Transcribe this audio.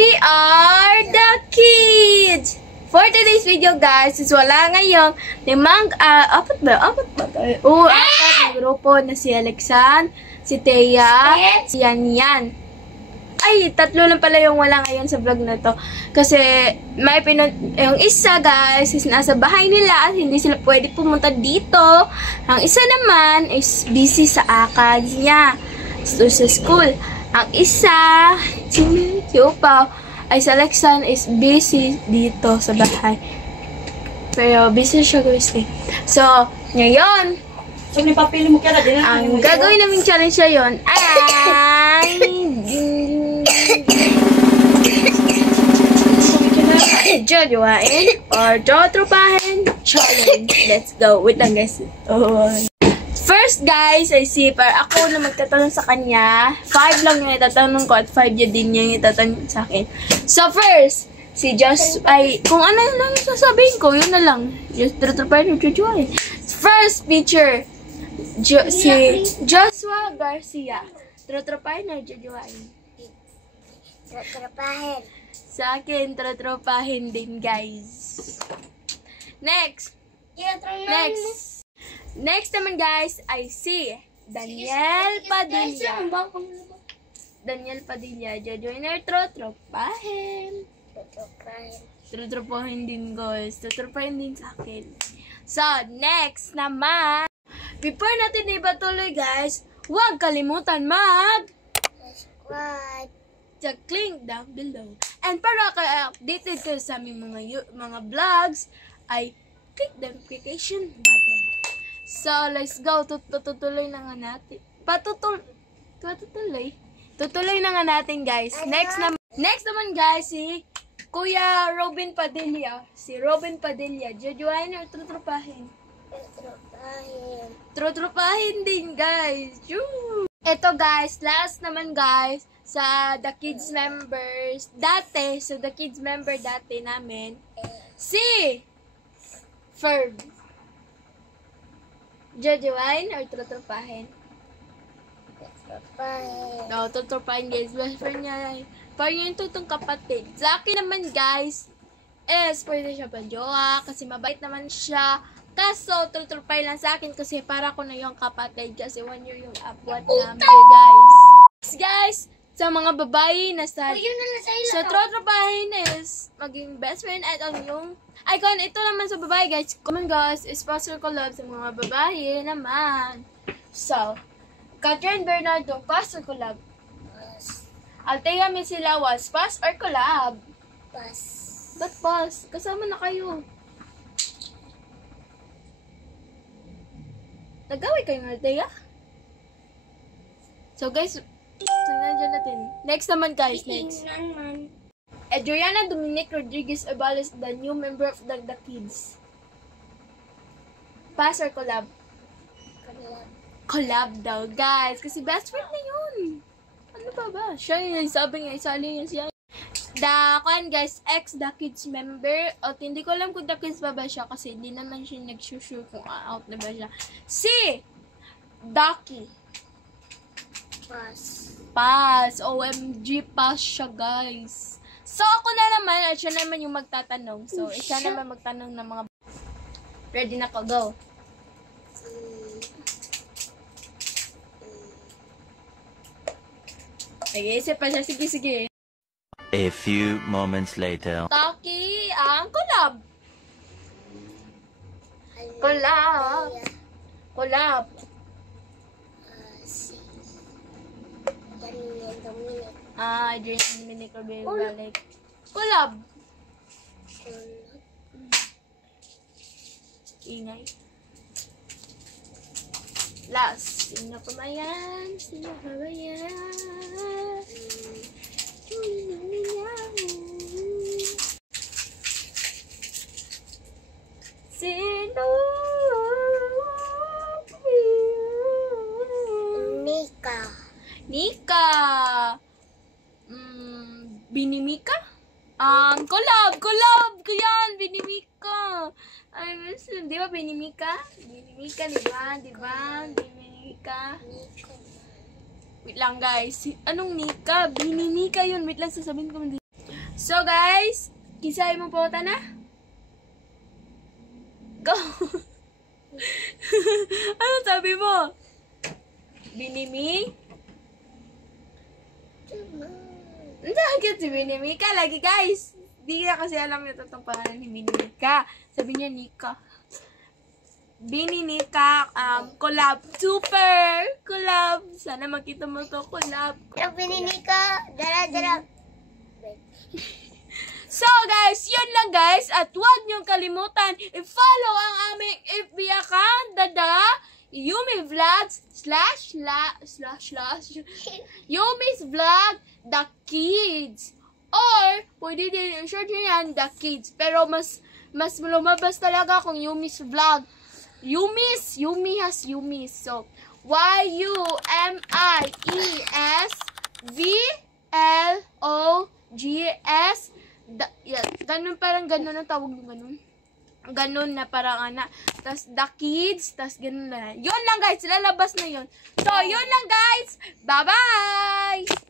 We are the kids! For today's video, guys, is wala ngayong apat ba tayo? Oo, apat na grupo na si Alexan, si Thea, si Yan. Ay, tatlo lang pala yung wala ngayon sa vlog na to. Kasi, yung isa, guys, is nasa bahay nila at hindi sila pwede pumunta dito. Ang isa naman is busy sa akad niya. So, sa school. Ang isa, si Upaw, ay si Alexan is busy dito sa bahay. Pero, busy siya, guys. So, ngayon, ang gagawin naming challenge na yun ay jojowain or jotropahin challenge. Let's go. Wait lang, guys. First, guys, ay si ako na magtatanong sa kanya. 5 lang yung itatanong ko at 5 yun din yung itatanong sa akin. So, first, si Josh ay kung ano lang sasabihin ko, yun na lang. Just jotropahin or jojowain. First picture, si Joshua Garcia. Trotropahin o jojowain? Trotropahin. Sa akin, trotropahin din, guys. Next. Next naman, guys, ay si Daniel Padilla. Daniel Padilla. Jojowain or trotropahin? Trotropahin din, guys. Trotropahin din sa akin. So, next naman. Before natin ibatuloy, guys, huwag kalimutan subscribe. Just click down below. And para ka-updated ka sa aming mga vlogs, ay click the notification button. So, let's go. Tutuloy na nga natin. Tutuloy na nga natin, guys. Next naman, guys, si Kuya Robin Padilla. Si Robin Padilla. Jojowain or trotropahin? Trotropahin din, guys. Ito, guys. Last naman, guys. Sa The Kids members. Sa The Kids member dati namin. Si Ferb. Jojowain or trotropahin? Trotropahin. No, trotropahin, guys. Best friend niya. Parang yung tutong kapatid. Sa akin naman, guys, pwede siya pa-jowa kasi mabait naman siya. Kaso, trotropahin lang sa akin kasi para ko na yung kapatid kasi 1 year yung upward namin, guys. Guys, sa mga babae na sa trotropahin is maging best friend at ang yung icon. Ito naman sa babae, guys. Come on, guys. Sponsor collab sa mga babae naman. So, Catherine Bernardo, pass or collab? Althea Mesilawas, pass or collab? Pass. Ba't pass? Kasama na kayo. Nag-away kayo ng Althea? So, guys, nandiyan natin. Next naman, guys. Next. Adriana Dominic Rodriguez Abales, the new member of the Kids. Pass or collab? Collab daw, guys. Kasi best friend na yun. Ano ba? Siya yung sabi nga, isali niya siya. Guys, The Kids member. At hindi ko alam kung The Kids ba siya kasi hindi naman siya nag-sure kung out na ba siya. Si Ducky. Pass. OMG, pass siya, guys. So, ako na naman, at siya naman yung magtatanong. So, siya naman magtanong ng mga... Ready na ko, go. Nag-iisip pa siya. Sige. A few moments later. Taki, ang collab. Collab. Adrian Dominic balik. Collab. Ingay. Last. Sino pa ba yan? Sino? Nika. Binimika? Collab ko yan, Binimika. Ay, di ba Binimika? Binimika, di ba? Binimika. Wait lang, guys. Anong Nika? Bininika yun. Wait lang, sasabihin ko. So guys, kisay mo po na? Go! Ano sabi mo? Binimi? Ang sakit si Binimika lagi guys. Di na kasi alam niyo itong pangalan ni Binimika. Sabi niya Nika. Bininika, collab. Super! Collab! Sana makita mo to collab. Bininika, dala. So guys, yun lang guys. At huwag niyong kalimutan i-follow ang aming FB account, Dada Yumi Vlogs / Yumi's Vlog The Kids. Or, pwede din i-search nyo yan, The Kids. Pero mas lumabas talaga kung Yumi's Vlog. Yumi has Yumi's. So, YUMISVLOGS. Ganun, parang ganun ang tawag ng ganun. Ganun na parang tas The Kids, tas ganun na. Yun lang guys, lalabas na yun. So, yun lang guys. Bye-bye!